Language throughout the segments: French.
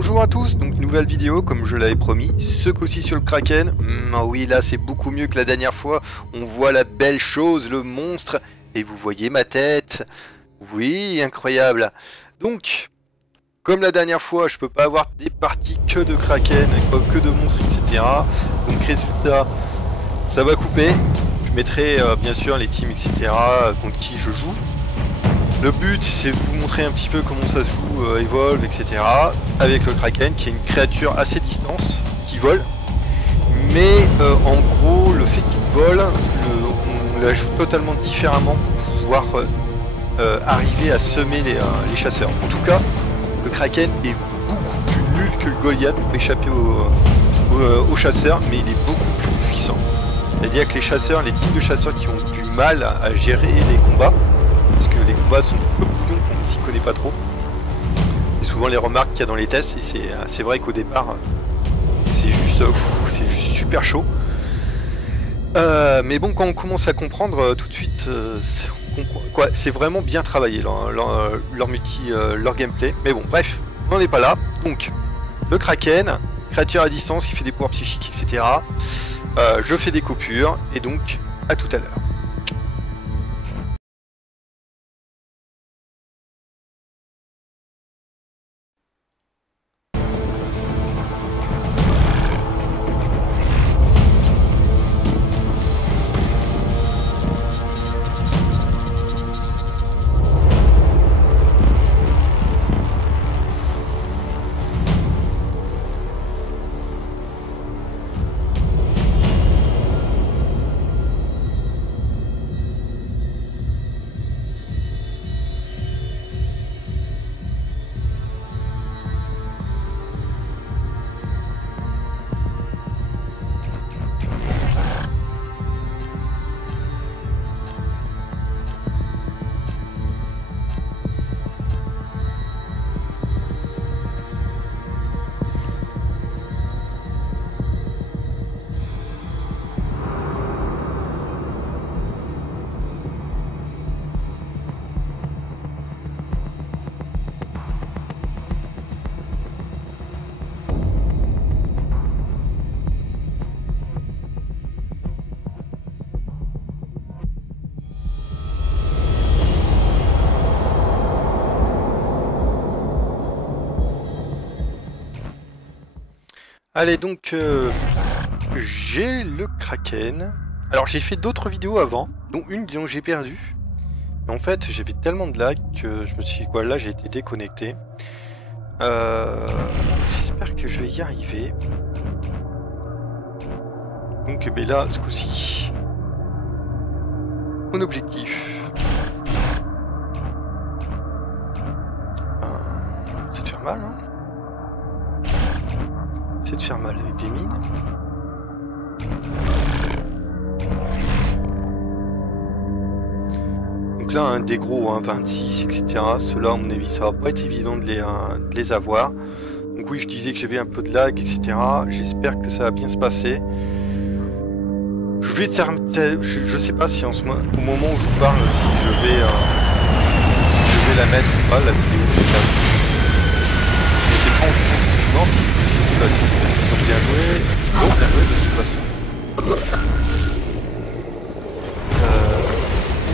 Bonjour à tous, donc nouvelle vidéo comme je l'avais promis, ce coup-ci sur le Kraken. Oui, là c'est beaucoup mieux que la dernière fois, on voit la belle chose, le monstre, et vous voyez ma tête. Oui, incroyable. Donc, comme la dernière fois, je peux pas avoir des parties que de Kraken, que de monstres, etc. Donc résultat, ça va couper. Je mettrai bien sûr les teams, etc. contre qui je joue. Le but, c'est de vous montrer un petit peu comment ça se joue, Evolve, etc. Avec le Kraken, qui est une créature assez distance, qui vole. Mais en gros, le fait qu'il vole, on la joue totalement différemment pour pouvoir arriver à semer les chasseurs. En tout cas, le Kraken est beaucoup plus nul que le Goliath pour échapper aux chasseurs, mais il est beaucoup plus puissant. C'est-à-dire que les chasseurs, les types de chasseurs qui ont du mal à gérer les combats, parce que les combats sont un peu bouillons, on ne s'y connaît pas trop. C'est souvent les remarques qu'il y a dans les tests, et c'est vrai qu'au départ, c'est juste super chaud. Mais bon, quand on commence à comprendre, tout de suite, c'est vraiment bien travaillé, leur gameplay. Mais bon, bref, on n'en est pas là. Donc, le Kraken, créature à distance qui fait des pouvoirs psychiques, etc. Je fais des coupures, et donc, à tout à l'heure. Allez, donc j'ai le Kraken. Alors j'ai fait d'autres vidéos avant, dont une dont j'ai perdu. Et en fait, j'avais tellement de lag que je me suis dit, quoi, là j'ai été déconnecté. J'espère que je vais y arriver. Donc ben là, ce coup-ci, mon objectif, c'est de faire mal, hein. C'est de faire mal avec des mines. Donc là, un des gros, hein, 26, etc. Ceux-là, à mon avis, ça va pas être évident de les avoir. Donc oui, je disais que j'avais un peu de lag, etc. J'espère que ça va bien se passer. Je sais pas si au moment où je vous parle, si je vais la mettre ou pas, la vidéo. Je n'étais pas en cours du suivant, parce que je me suis dit, bah, c'est parce qu'ils ont bien joué. Bon, bien joué de toute façon.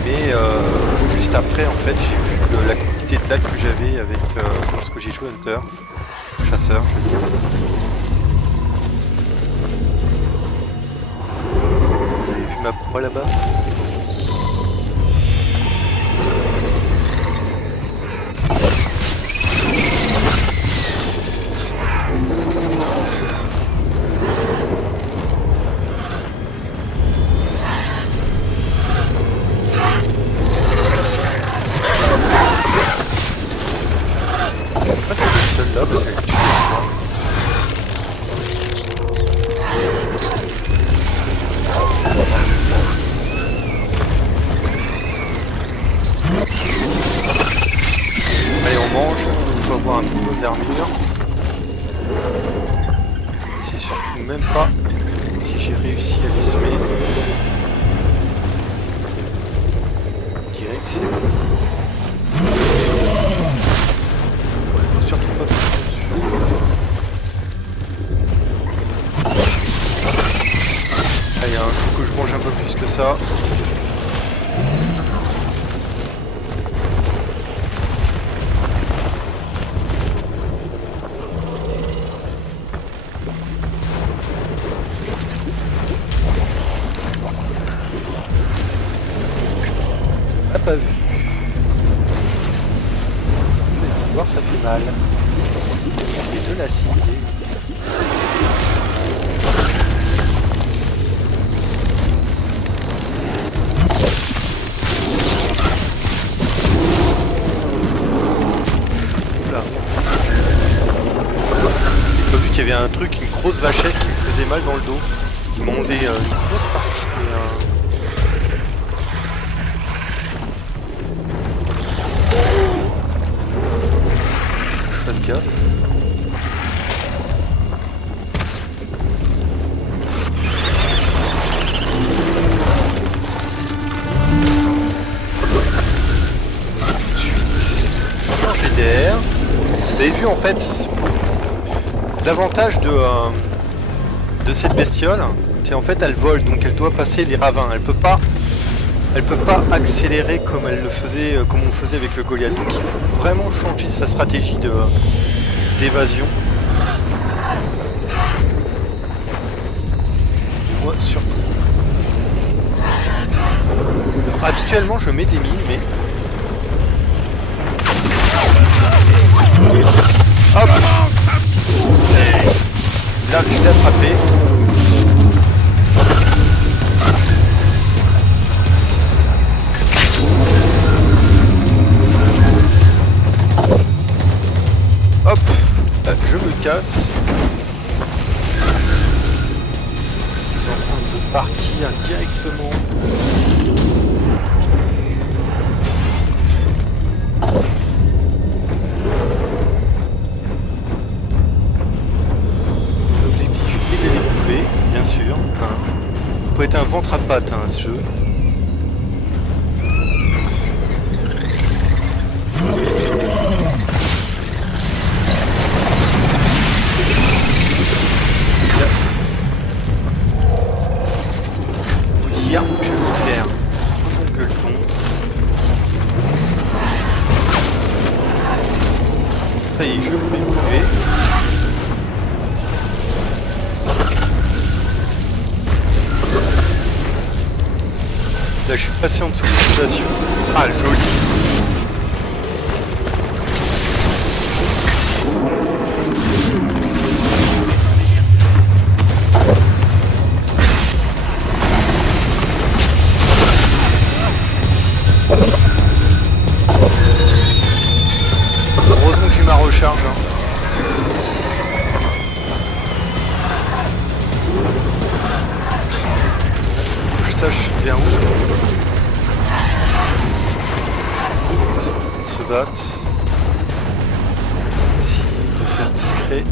Mais juste après, en fait, j'ai vu la quantité de lag que j'avais avec lorsque j'ai joué Hunter, chasseur, je veux dire. Vous avez vu ma proie là-bas? Allez, on mange, il faut avoir un minimum d'armure. C'est surtout même pas si j'ai réussi à les semer. Je dirais que c'est... Il faut surtout pas faire dessus. voir, ça fait mal. Et de l'acide. Oula. J'ai pas vu qu'il y avait un truc, une grosse vachette qui me faisait mal dans le dos. Qui m'a enlevé une grosse partie. Je fasse gaffe. Changer d'air. Vous avez vu en fait l'avantage de cette bestiole, c'est en fait elle vole, donc elle doit passer les ravins. Elle peut pas accélérer comme elle le faisait, comme on faisait avec le Goliath. Donc il faut vraiment changer sa stratégie d'évasion. Moi surtout. Habituellement je mets des mines, mais hop. Là je l'ai attrapé. Hop, je me casse. Ils sont en train de partir directement. L'objectif est de les bouffer, bien sûr. Hein. Ça peut être un ventre à pattes, hein, ce jeu. Je vais vous faire un bon gueuleton. Ça y est, je peux bouger. Là, je suis passé en dessous de l'inondation. Ah, joli. Heureusement que j'ai ma recharge. Hein. Que je sache vers où se battre. Essayer de faire discret.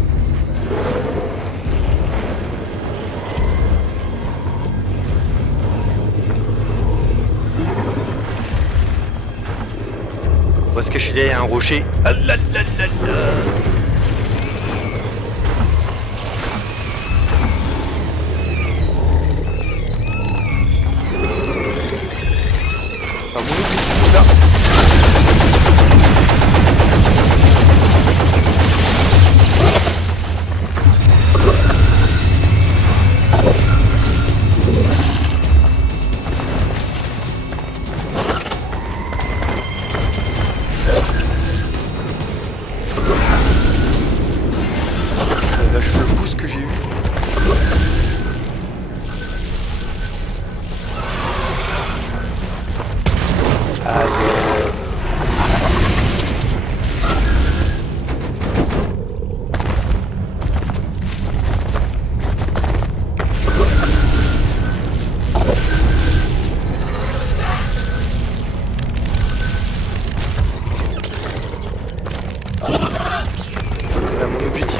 On va se cacher derrière un rocher. Ah là là là là. Ah bon, là.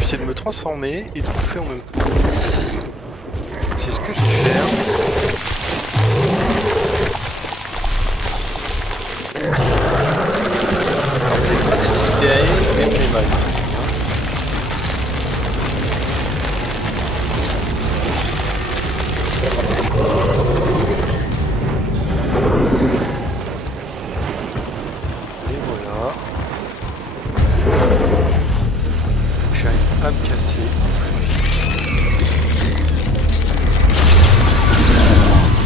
C'est de me transformer et de bouffer en même temps. C'est ce que je vais faire. Alors c'est pas des displays, mais on est mal. Et voilà. À me casser.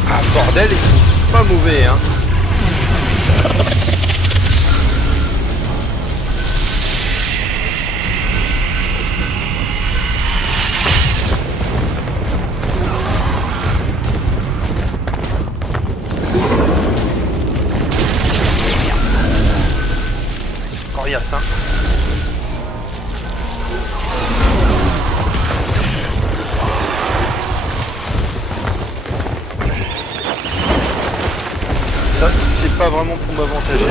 Ah bordel, ils sont pas mauvais hein. Ça, c'est pas vraiment pour m'avantager.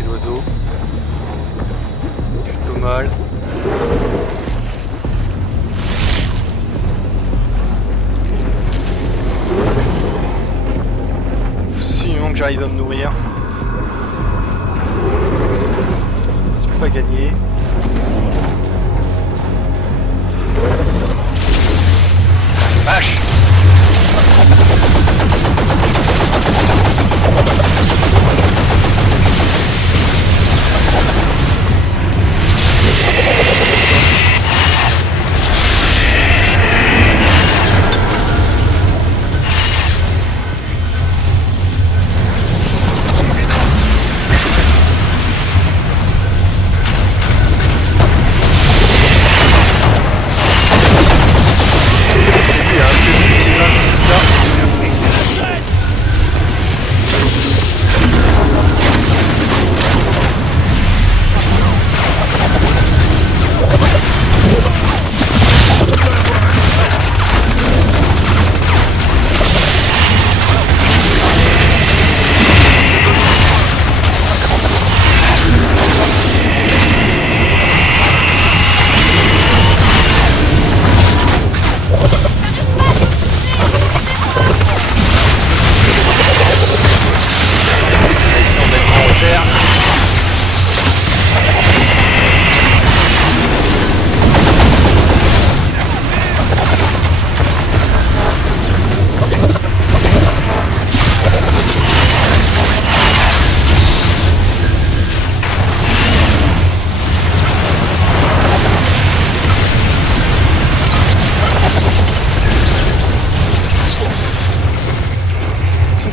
Les oiseaux. Plutôt mal. Que j'arrive à me nourrir. C'est pas gagné. Vache!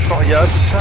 Coriace.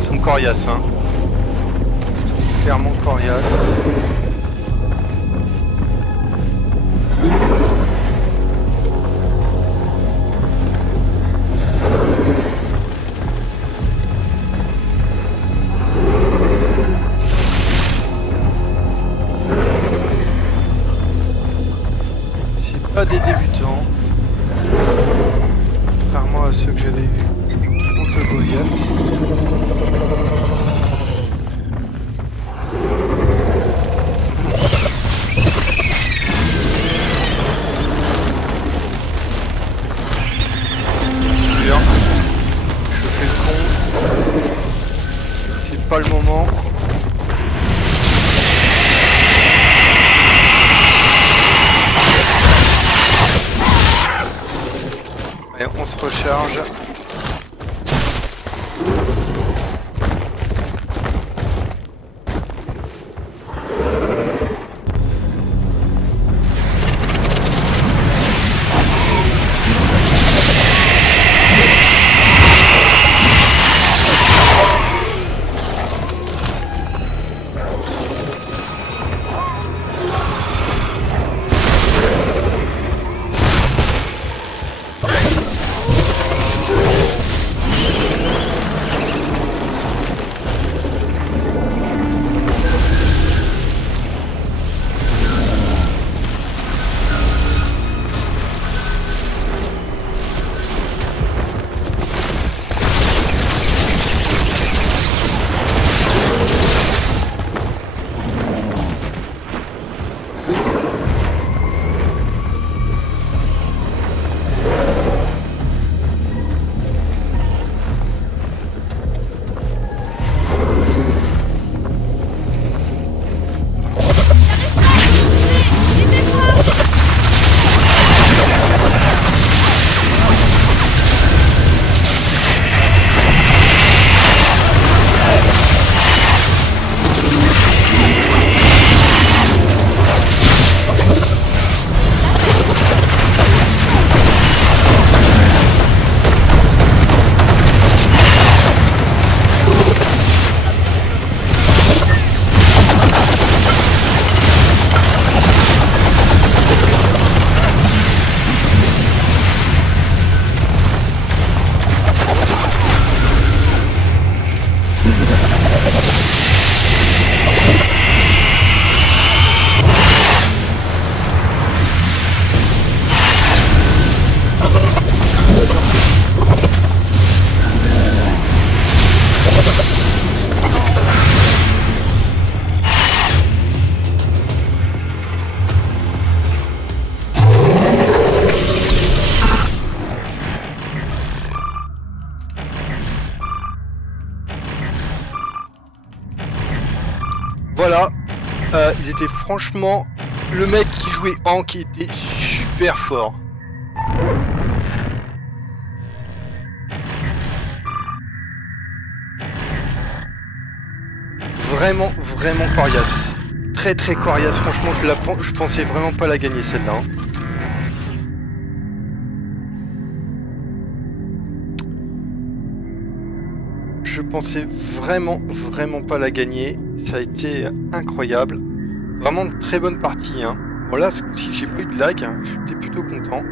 Ils sont coriaces, hein. Ils sont clairement coriaces. C'est pas des débutants, contrairement à ceux que j'avais vus. Goliath. Sûr, je fais le con. C'est pas le moment. Et on se recharge. Voilà, ils étaient franchement... Le mec qui jouait Hank était super fort. Vraiment, vraiment coriace. Très très coriace, franchement je pensais vraiment pas la gagner celle-là. Hein. Je pensais vraiment, vraiment pas la gagner. Ça a été incroyable. Vraiment une très bonne partie. Hein. Bon là, ce coup-ci, j'ai pas eu de lag. Hein. J'étais plutôt content.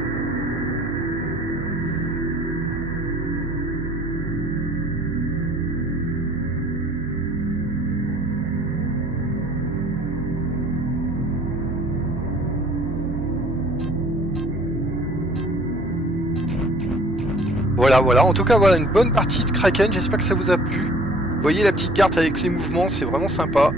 Voilà, voilà. En tout cas, voilà une bonne partie de Kraken. J'espère que ça vous a plu. Vous voyez la petite carte avec les mouvements, c'est vraiment sympa.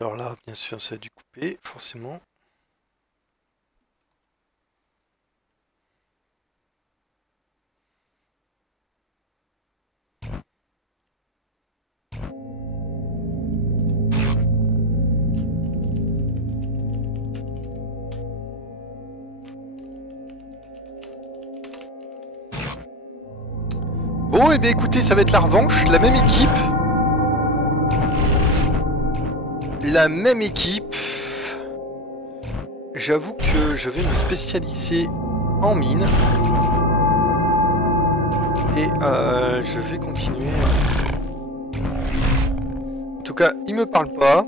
Alors là, bien sûr, ça a dû couper, forcément. Bon, et bien écoutez, ça va être la revanche, la même équipe. La même équipe. J'avoue que je vais me spécialiser en mine. Et je vais continuer. En tout cas, il me parle pas.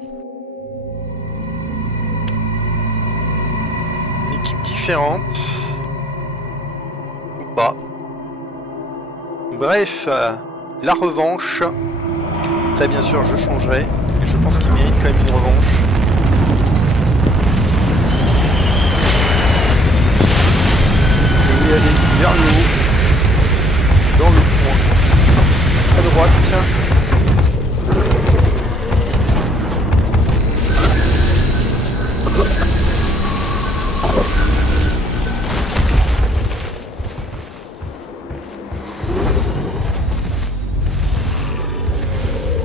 Une équipe différente. Ou pas. Bref, la revanche. Très bien sûr, je changerai. Et je pense qu'il mérite quand même une revanche. Je vais aller vers le haut. Dans le coin. À droite.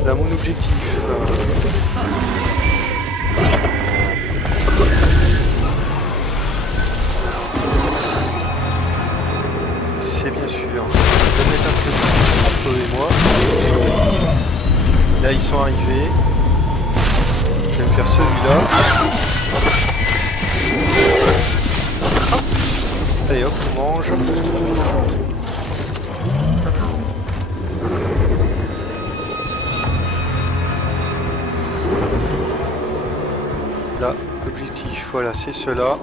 Là, mon objectif. C'est bien sûr de mettre un peu de temps entre eux et moi. Là, ils sont arrivés. Je vais me faire celui-là. Allez hop, on mange. Là, l'objectif, voilà, c'est cela.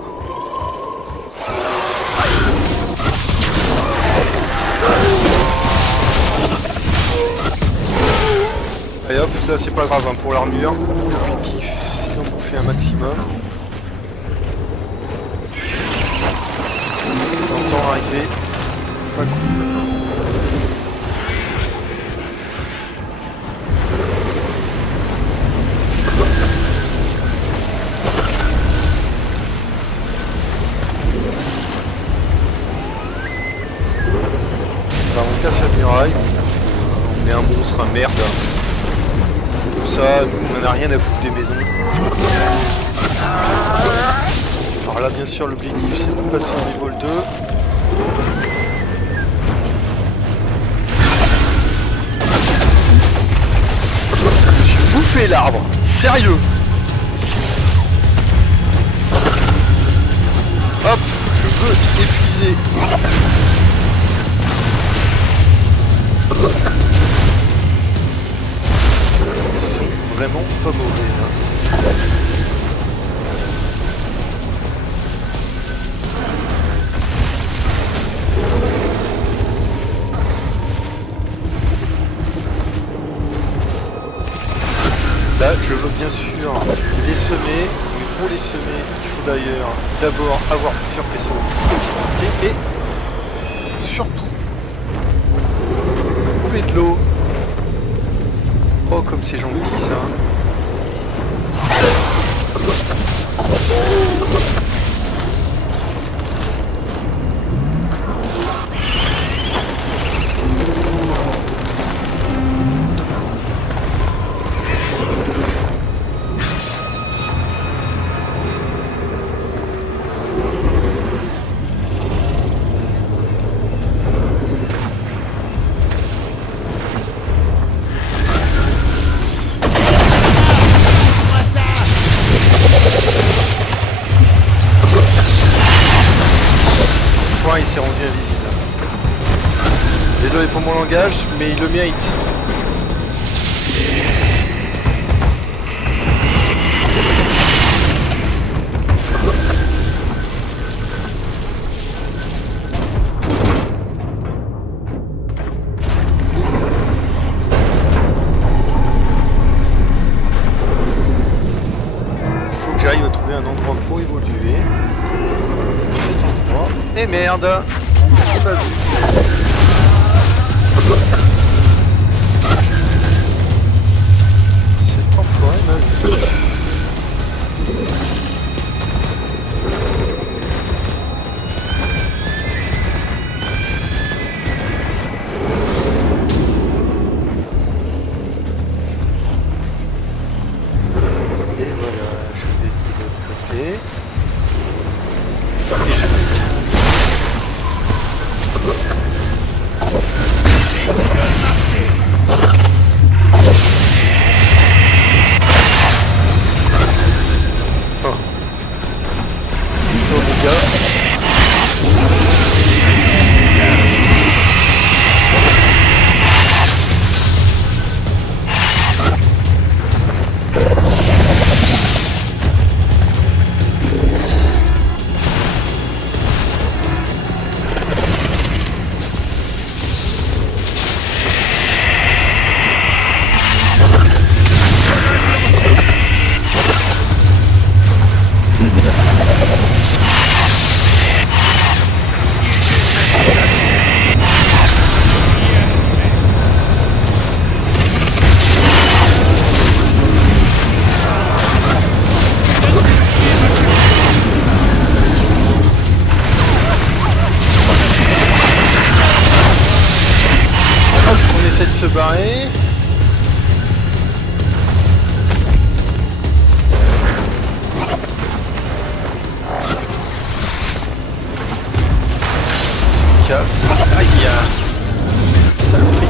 Allez hop, là c'est pas grave hein, pour l'armure. L'objectif, c'est d'en bouffer un maximum. Je les entends arriver. Pas cool. On casse la muraille, on est un monstre, un merde. Tout ça, nous, on n'a rien à foutre des maisons. Alors là, bien sûr, l'objectif c'est de passer au niveau 2. Je suis bouffé l'arbre, sérieux. Hop, je veux épuiser. Ils sont vraiment pas mauvais. Hein. Là, je veux bien sûr les semer, mais pour les semer, il faut d'ailleurs d'abord avoir plusieurs vaisseaux de possibilité et surtout trouver de l'eau. Oh, comme c'est gentil ça. Il s'est rendu invisible. Désolé pour mon langage, mais il le mérite. Il faut que j'arrive à trouver un endroit pour évoluer. Cet endroit. Et merde! On m'a vu. Cet enfoiré m'a vu. Et voilà, je vais de l'autre côté. Et je vais... Se barrer. Casse. Aïe. Saloperie.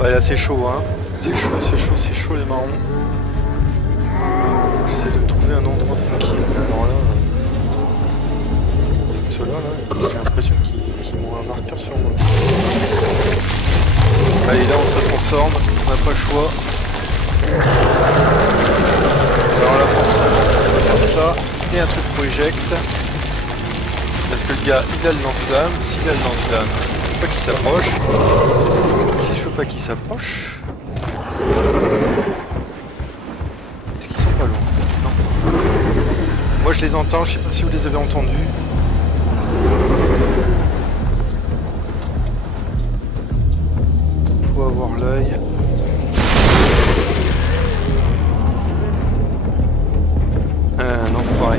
Ouais, là c'est chaud, hein. C'est chaud les marrons. J'essaie de trouver un endroit tranquille. Alors là, ceux-là, là, j'ai l'impression qu'ils m'ont un marqueur sur moi. Allez, là on se transforme, on n'a pas le choix. Alors là, forcément, ça va faire ça. Et un truc pour éjecte. Parce que le gars, il a le lance-flamme. S'il a le lance-flamme, il faut pas qu'il s'approche. Si je veux pas qu'il s'approche... je les entends, je sais pas si vous les avez entendus. Faut avoir l'œil. Un enfoiré.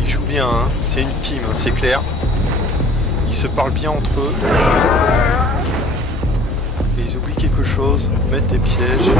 Ils jouent bien, hein. C'est une team, hein, c'est clair. Ils se parlent bien entre eux. Et ils oublient quelque chose, mettre des pièges.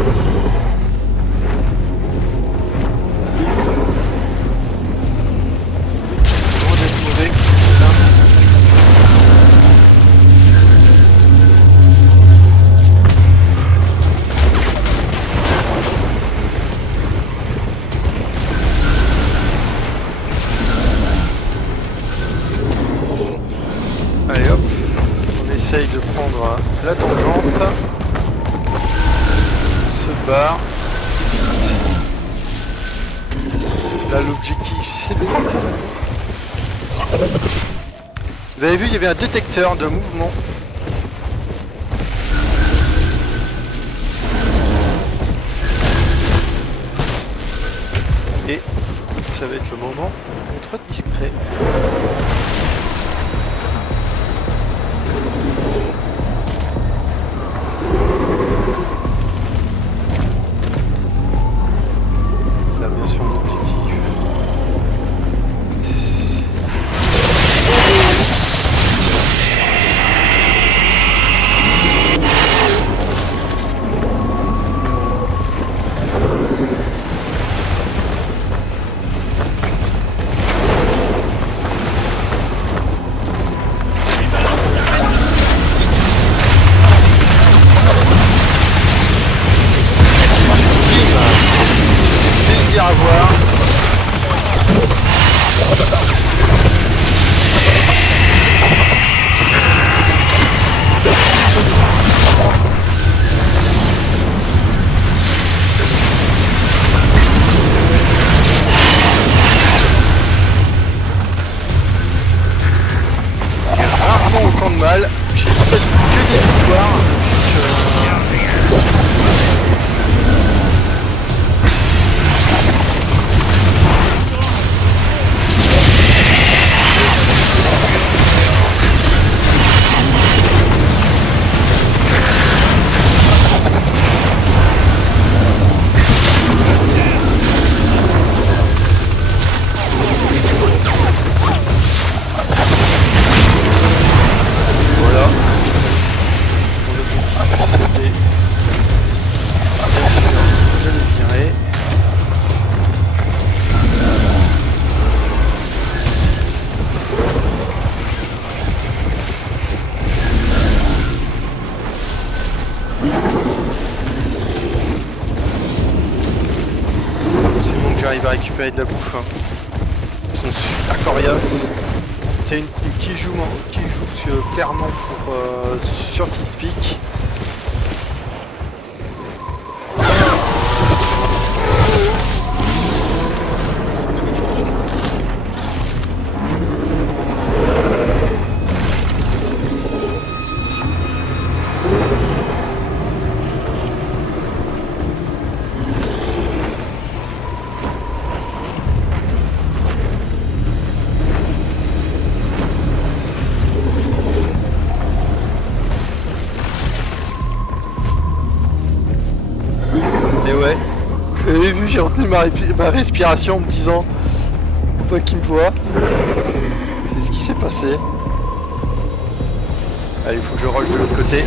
Allez hop, on essaye de prendre la tangente, se barre, vite. Là l'objectif c'est de... Vous avez vu, il y avait un détecteur de mouvement. Et ça va être le moment d'être discret. Là, bien sûr, mon objectif. À voir. Rarement autant de mal. J'ai fait que des victoires. J'arrive à récupérer de la bouffe. Hein. Ils sont super coriaces. C'est une team qui joue clairement pour, sur TeamSpeak. J'avais vu, j'ai retenu ma respiration en me disant faut pas qu'il me voit. C'est ce qui s'est passé. Allez, il faut que je rush de l'autre côté.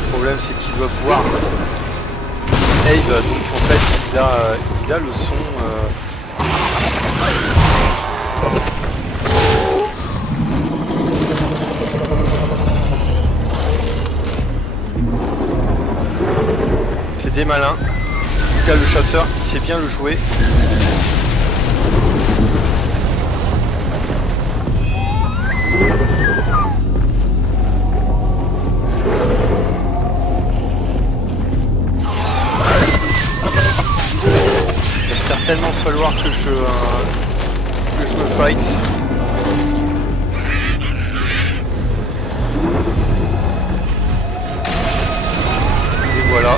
Le problème c'est qu'il doit voir Ave, donc en fait il a le son c'est des malins. En tout cas le chasseur il sait bien le jouer. Il va certainement falloir que je me fight. voilà.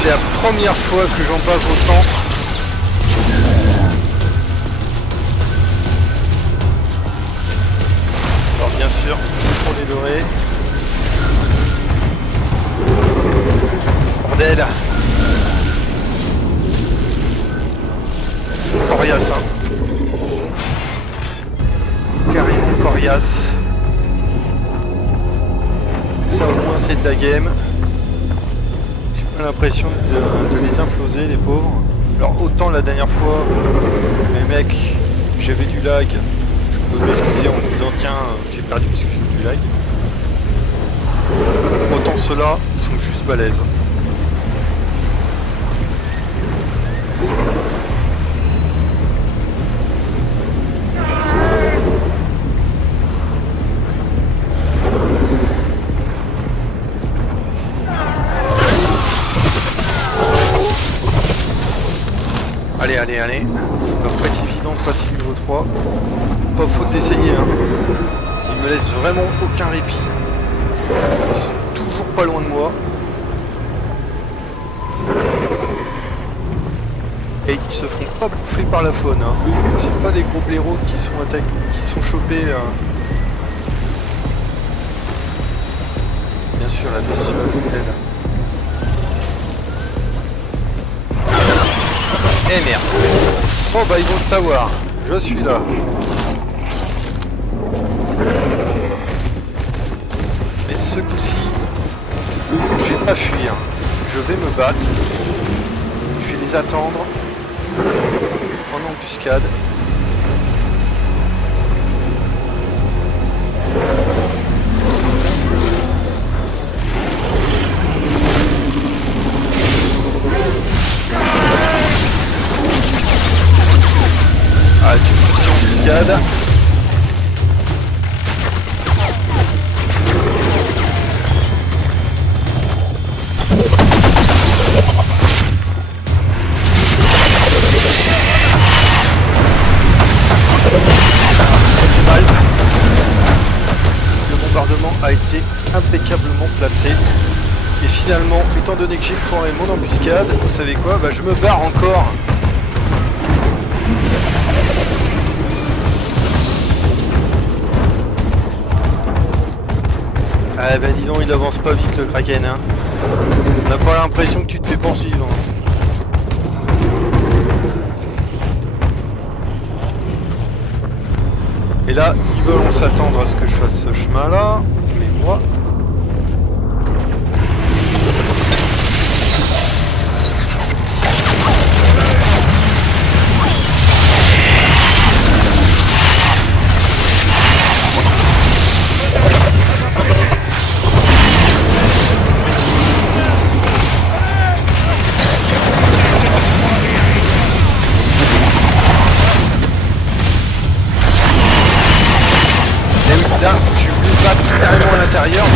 C'est la première fois que j'en bave autant. Alors bien sûr, c'est pour les leurrer. Bordel. C'est coriace, hein. Carrément coriace. Ça au moins c'est de la game. J'ai l'impression de les imploser les pauvres. Alors autant la dernière fois, mes mecs, j'avais du lag. Je peux m'excuser en me disant tiens j'ai perdu parce que j'ai eu du lag. Autant ceux-là, ils sont juste balèzes. Allez, allez. Ça va pas être évident de passer niveau 3. Pas faute d'essayer, hein. Ils me laissent vraiment aucun répit. Ils sont toujours pas loin de moi. Et ils se font pas bouffer par la faune, hein. C'est pas des gros blaireaux qui sont attaqués, qui sont chopés. Bien sûr, la bestiole, elle. Eh merde. Bon bah ils vont le savoir. Je suis là. Mais ce coup-ci, je vais pas fuir. Je vais me battre. Je vais les attendre. En embuscade. Ah, tu fous en embuscade. Le bombardement a été impeccablement placé. Et finalement, étant donné que j'ai foiré mon embuscade, vous savez quoi, bah je me barre encore. Ah bah dis donc, il avance pas vite le Kraken, hein. On n'a pas l'impression que tu te fais poursuivre. Et là, ils veulent s'attendre à ce que je fasse ce chemin-là, mais moi... Là, je suis venu battre carrément à l'intérieur.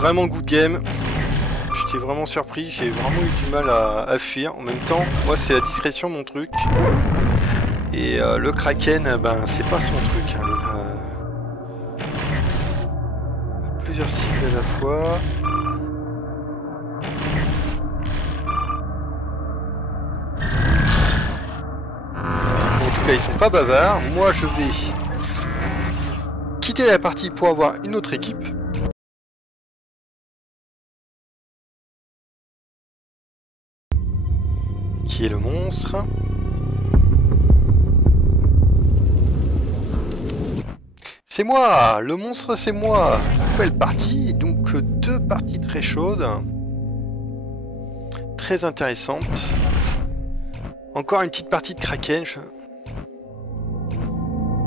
vraiment good game. J'étais vraiment surpris, j'ai vraiment eu du mal à fuir. En même temps, moi c'est la discrétion mon truc. Et le Kraken, ben c'est pas son truc. Hein, plusieurs cibles à la fois. En tout cas, ils sont pas bavards. Moi, je vais quitter la partie pour avoir une autre équipe. Qui est le monstre. C'est moi, le monstre c'est moi. Nouvelle partie, donc 2 parties très chaudes. Très intéressantes. Encore une petite partie de Kraken.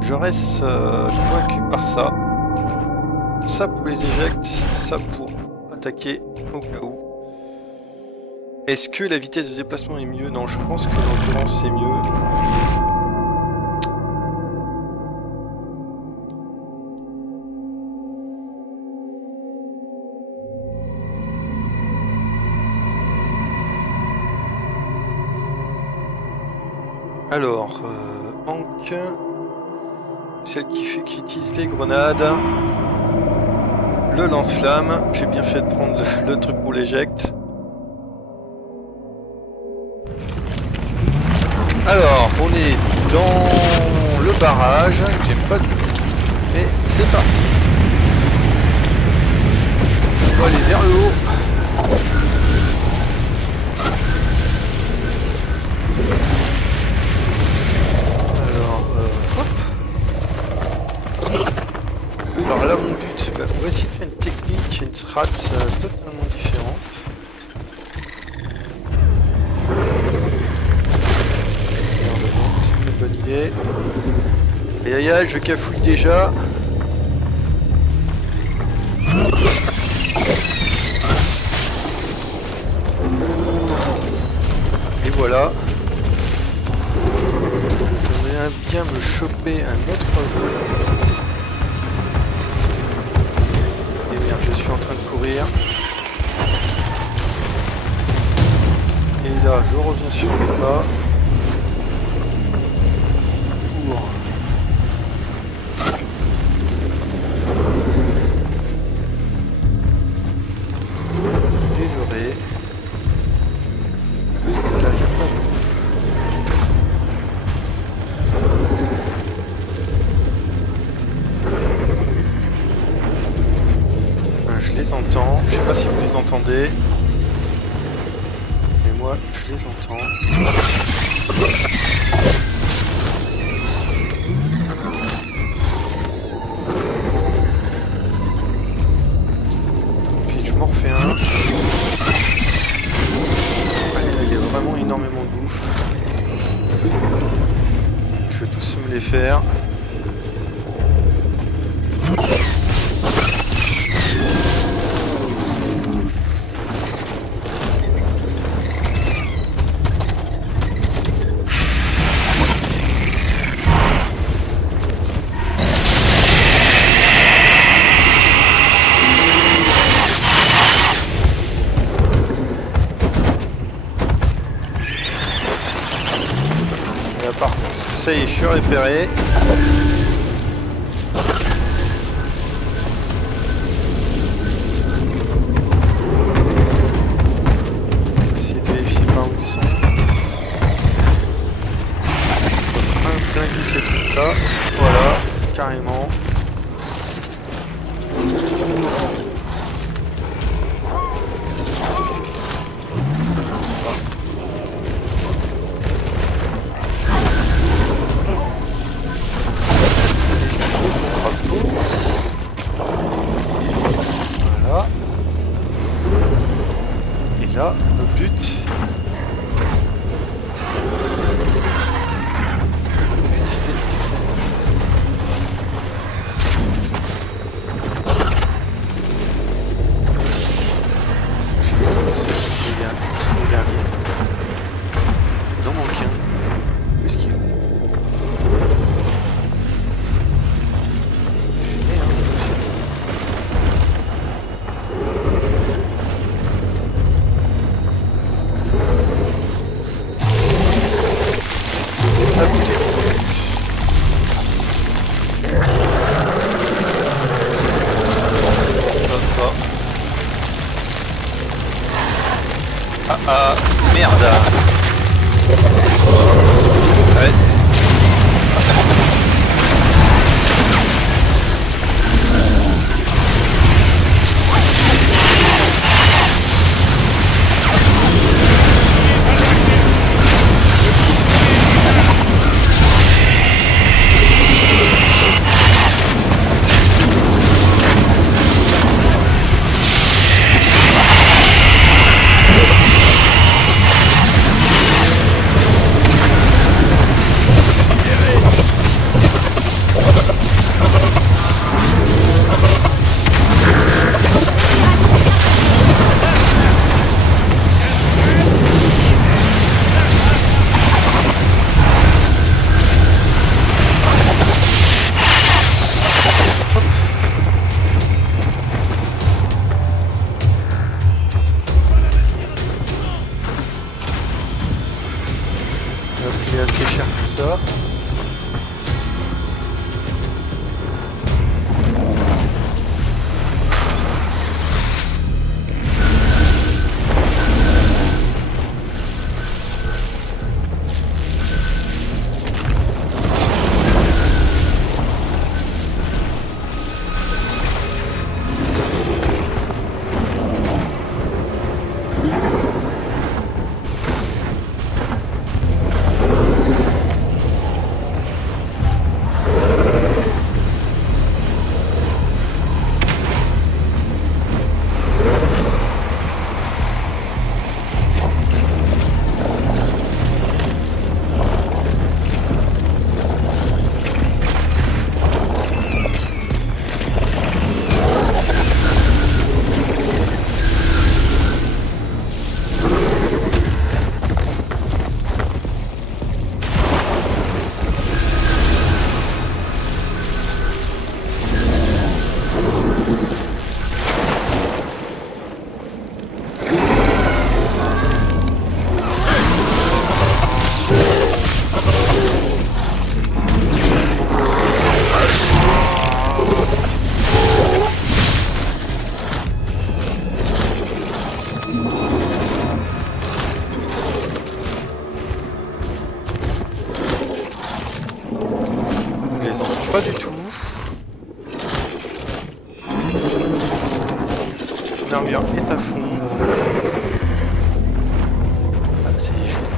Je reste convaincu par ça. Ça pour les éjects, ça pour attaquer au cas où. Est-ce que la vitesse de déplacement est mieux? Non, je pense que l'endurance est mieux. Alors, Hank, celle qui utilise les grenades, le lance-flamme, j'ai bien fait de prendre le truc pour l'éjecte. Alors, on est dans le barrage, que j'aime pas du tout, mais c'est parti. On va aller vers le haut. Alors là mon but, on va essayer de faire une technique, une strat totalement différente. C'est une bonne idée. Aïe aïe aïe, je cafouille déjà. Et voilà. J'aimerais bien me choper un autre vol. Je suis en train de courir. Et là, je reviens sur mes pas. Pour délever. Parce que là, il n'y a pas de bouffe. Je les entends, je sais pas si vous les entendez, mais moi je les entends. Puis je m'en refais un. Il y a vraiment énormément de bouffe. Je vais tous me les faire. Par contre, ça y est, je suis repéré. Essayer de vérifier par où ils sont. Bien glisser tout ça. Voilà, carrément. Voilà. Et là, le but. Ah ah, merde. Ouais. Il est assez cher tout ça. Pas du tout. L'armure est à fond. Ah, ça y est, je les ai.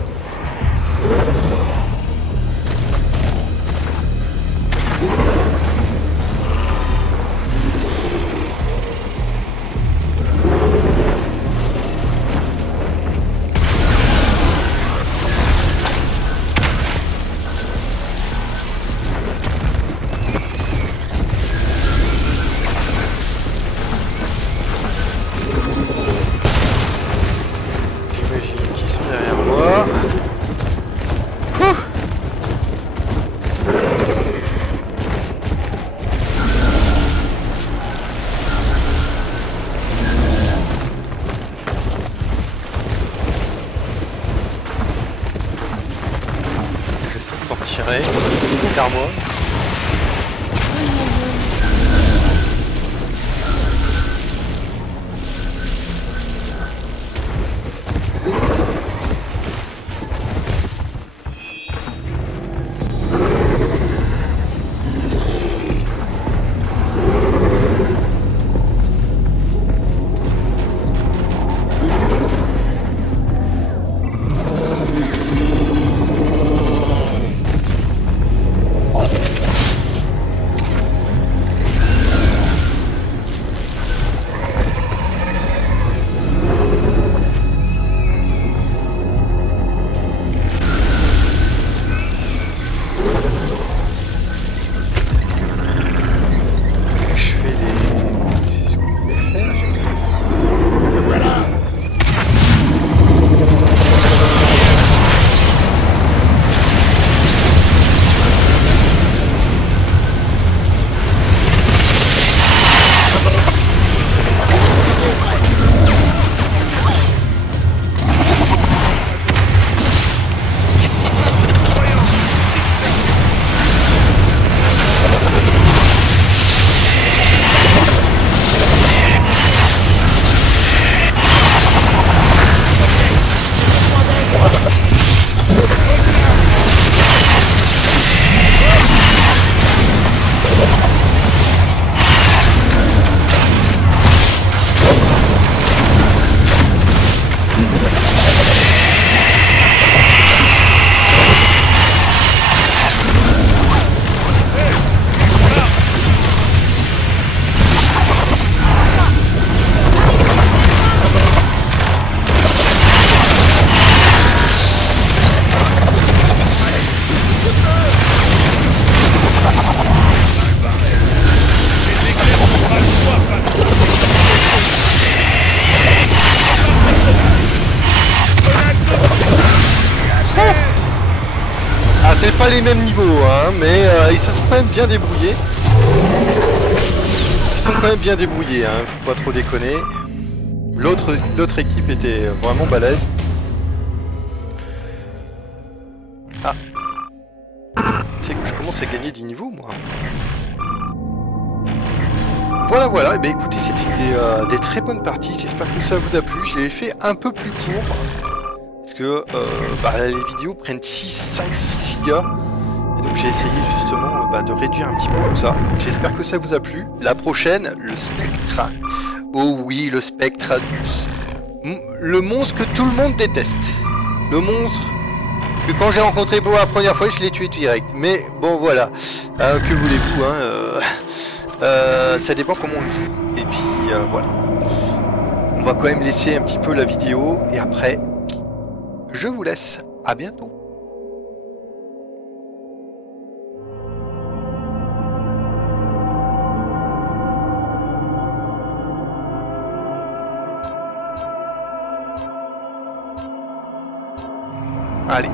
J'essaie de t'en tirer, c'est vers moi. c'est pas les mêmes niveaux, hein, mais ils se sont quand même bien débrouillés. Ils se sont quand même bien débrouillés, hein, faut pas trop déconner. L'autre équipe était vraiment balèze. Ah. C'est que je commence à gagner du niveau, moi. Voilà, et ben écoutez, c'était des très bonnes parties, j'espère que ça vous a plu. Je l'ai fait un peu plus court, parce que les vidéos prennent 6, 5, 6 gigas, et donc j'ai essayé justement de réduire un petit peu tout ça. J'espère que ça vous a plu. La prochaine, le Spectra. Oh oui, le Spectradus. Le monstre que tout le monde déteste. Le monstre que quand j'ai rencontré pour la première fois, je l'ai tué direct. Mais bon, voilà. Que voulez-vous, hein, ça dépend comment on le joue. Et puis voilà. On va quand même laisser un petit peu la vidéo. Et après, je vous laisse. À bientôt. Allez.